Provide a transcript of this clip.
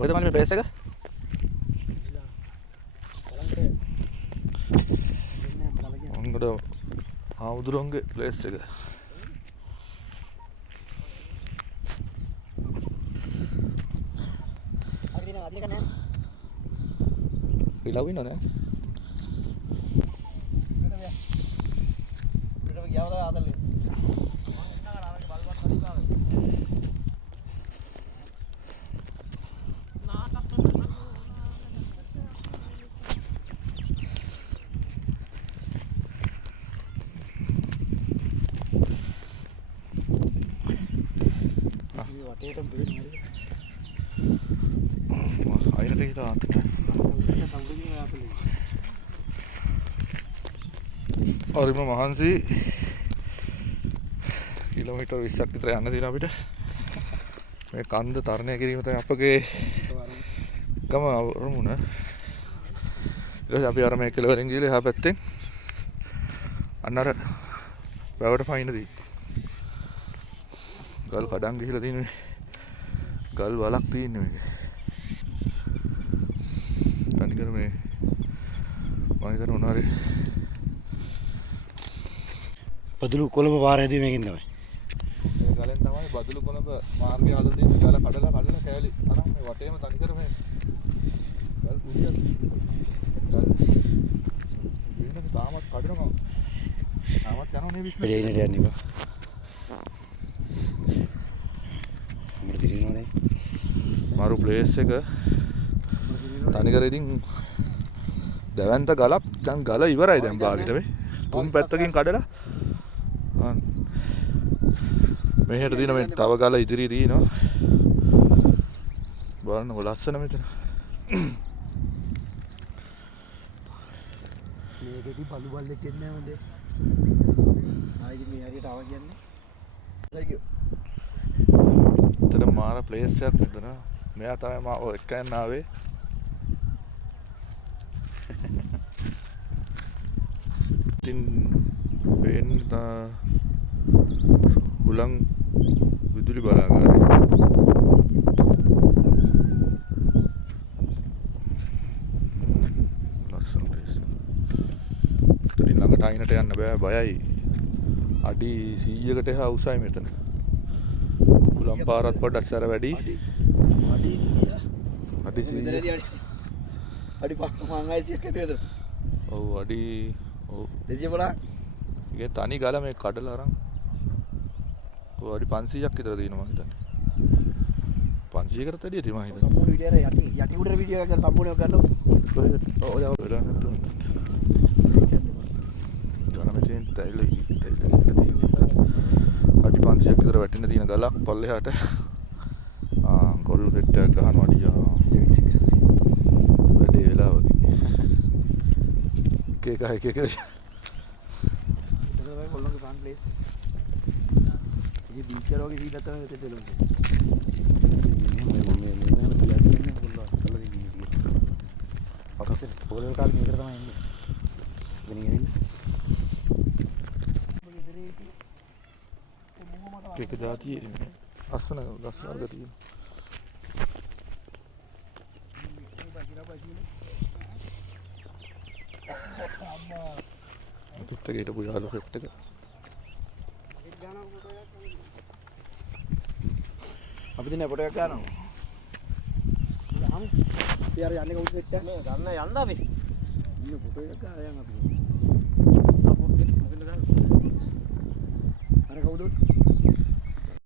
ඔයද මම මේ ප්ලේස් එක? මොකද ආවුදුරන්ගේ ප්ලේස් එක. Ilaw yun na. Ayun na kita atin. හරිම මහන්සි කිලෝමීටර් 20ක් විතර යන්න තියෙනවා අපිට මේ කන්ද තරණය කිරීම තමයි අපගේ ගම අරමුණ. ඊට පස්සේ අපි අර මේ කෙළවරින් ගිහලා එහා පැත්තෙන් අන්න අර වැවට පයින්න දී. ගල් කඩන් ගිහලා තියෙන ගල් වලක් තියෙන්නේ මේකේ. තනිකර මේ මම හිතන්නේ මොනවාරි බදුළු කොළඹ පාර හැදුවේ මේකෙන් තමයි. මේ ගලෙන් තමයි බදුළු කොළඹ මාර්ගය හදලා තියෙන්නේ. ගල කඩලා කෑලි අරන් මේ වටේම තනිකර මේ ගල් කුඩියක්. ගල් වෙනක තාමත් කඩනවා. තාමත් යනවා නේ විශ්ම. එළියට යන්නේ බා. මම දිරිනෝනේ. මාරු ප්ලේස් එක තනිකර ඉතින් දැවැන්ත ගලක් දැන් ගල ඉවරයි දැන් බාගෙට මේ. තුන් පැත්තකින් කඩලා මෙහෙට දින මේ තව ගල ඉදිරිය තියෙනවා. බලන්නකො ලස්සන මෙතන. මේකෙදි බලු බල්ලෙක් එන්නේ නැහැ මන්දේ. ආයිත් මේ හරියට ආව කියන්නේ. thank you. තර මාර ප්ලේස් එකක් මෙතන. මෙයා තමයි මම ඔය එකෙන් ආවේ. ඉතින් වෙන්න හුලං විදුලි බලාගාරය. ලස්සන ප්ලේස්. ඉතින් ළඟට අයිනට යන්න බෑ බයයි. අඩි 100කට එහා උසයි මෙතන. හුලම් පාරත් පොඩ්ඩක් සැර වැඩි. අඩි 100. අඩි 100. අඩි 500ක් ඇතුළත. ඔව් අඩි ඔව් 250. ඒක තනි ගල මේ කඩලා අරන් ඔය අඩි 500ක් විතර තියෙනවා මම හිතන්නේ 500කට වැඩිය තියෙනවා මම හිතන්නේ සම්පූර්ණ වීඩියෝ එක යටි උඩට වීඩියෝ එක සම්පූර්ණව ගන්නකො ඔව් ඔය වෙලා නැතුව ජන මෙතෙන් තැයිල අඩි 500ක් විතර වැටෙන්න තියෙන ගලක් පල්ලෙහාට කොල්ල පෙට්ටයක් ගහනවා අඩියා වැඩේ වෙලා වගේ එක එක කොල්ලන්ගේ පාන් ප්ලේස් ये बीच का रोग इधर तक होते थे लोग मैं කියන්නේ කොල්ල අස්කල දෙන්නේ අපිට පොළොල් කාලේ මේකට තමයි එන්නේ ගෙනියන්නේ ඒක જાතියේ අස්වන ලස්සන ගතිය පුත්තගේට පුයාලු ෆෙට් එක අපි දින ෆොටෝ එකක් ගන්නවා. යාම. අපි අර යන්නේ කවුද සෙට් එක? මේ ගන්න යන්න අපි. ඉන්න ෆොටෝ එකක් ගන්න අපි.